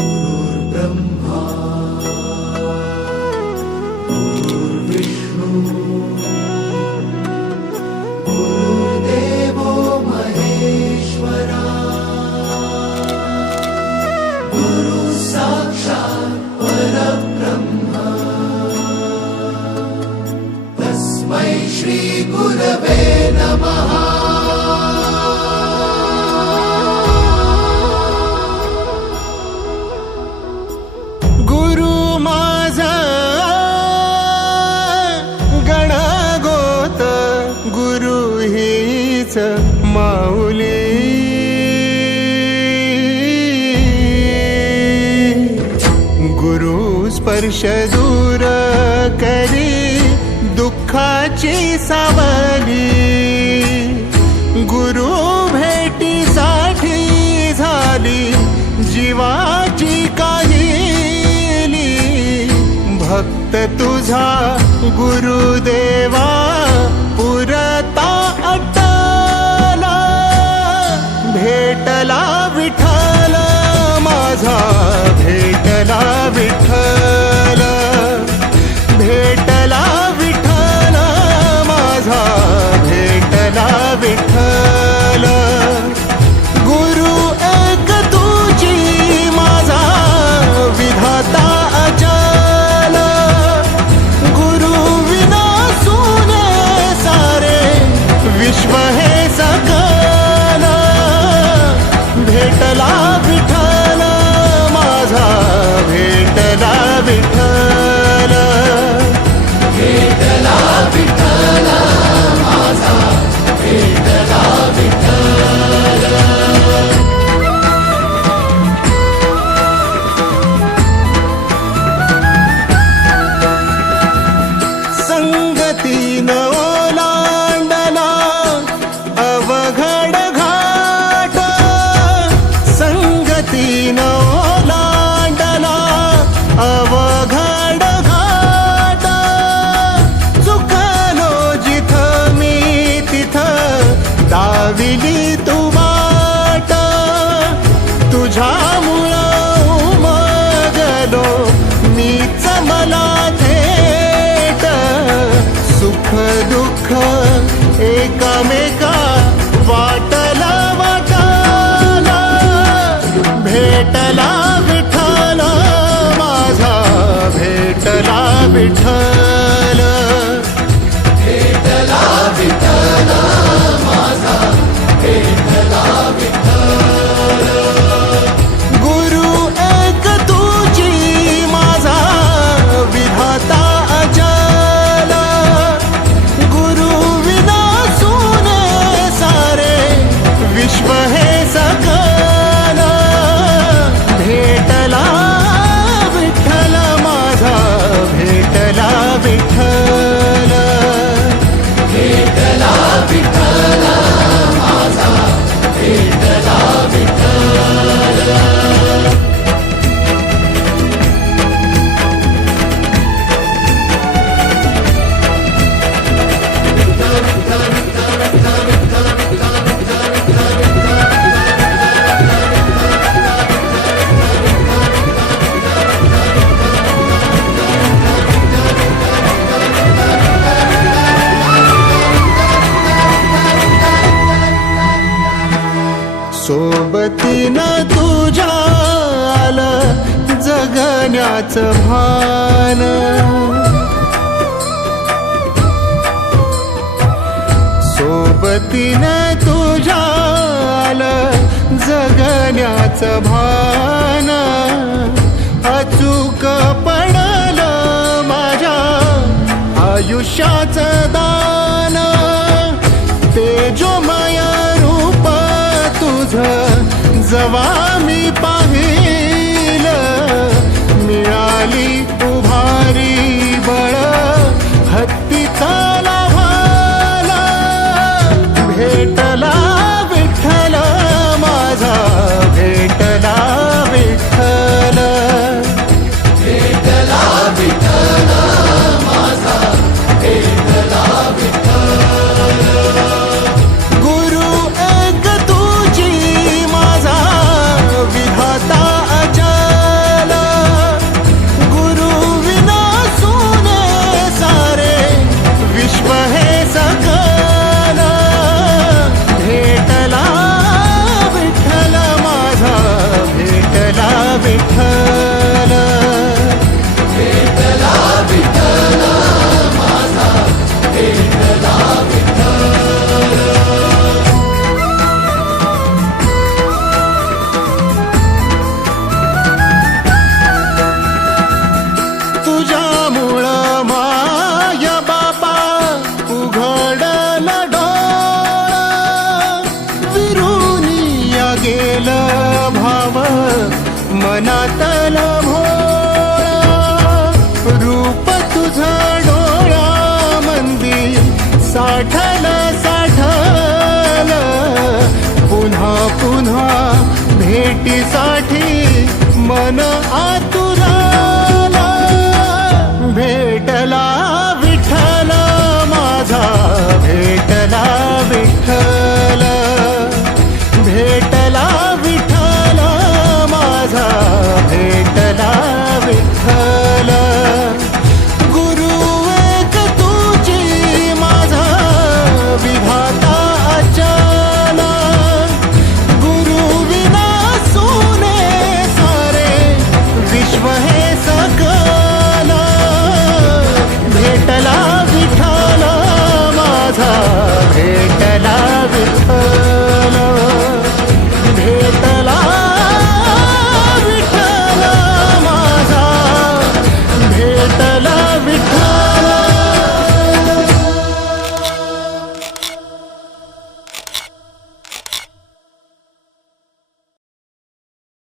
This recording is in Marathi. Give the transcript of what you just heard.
गुरुर्ब्रह्मा गुरुर्विष्णू गुरुर्देवो महेश्वरा गुरु साक्षात् परब्रह्म तस्मै श्री गुरवे नमः। माऊली गुरु स्पर्श दूर करी दुःखाची सावली, गुरु भेटीसाठी झाली जीवाची काहिली। भक्त तुझा गुरुदेवा पुरता भेटला विठ्ठल माझा, भेटला विठ्ठल, भेटला विठ्ठल माझा, भेटला विठ्ठल। गुरु एक तुझी माझा विधाता अचल, गुरु विना सुने सारे विश्व हे सकल। भेटला विठ्ठल माझा, भेटला विठ्ठल, भेटला विठ्ठल माझा, भेटला विठ्ठल। संगतीन ओलांडला अवघड घाट, संगतीन ओलांडला अवघड घाट। चुकलो जिथं मी तिथं दाविली तू वाट, तुझ्यामुळं उमगलो मीच मला थेट। सुख दुःख एकामेका वाटला वाटाला, भेटला विठ्ठल माझा, भेटला विठ्ठल, भेटला विठ्ठल माझा, भेटला विठ्ठल। गुरु एक तुझी माझा विधाता अचल, गुरु विना सुने सारे विश्व हे सकल। भेटला विठ्ठल माझा, भेटला विठ्ठल, भेटला विठ्ठल माझा, भेटला विठ्ठल। सोबतीनं तुझ्या आलं जगण्याचं भान, सोबतीनं तुझ्या आलं जगण्याचं भान। अचूक पडलं माझ्या आयुष्याचं दान, तेजोमय रूप तुझं जवा मी पाहिलं। मिळाली उभारी बळ हत्तीचा लाभाला, भेटला विठ्ठल माझा, भेटला विठ्ठल, भेटला विठ्ठल माझा, भेटला विठ्ठल। गुरु एक तुझी माझा मनातला भोळा रूप तुझं डोळ्यामंदी साठलं पुन्हा पुन्हा भेटीसाठी मन आतुर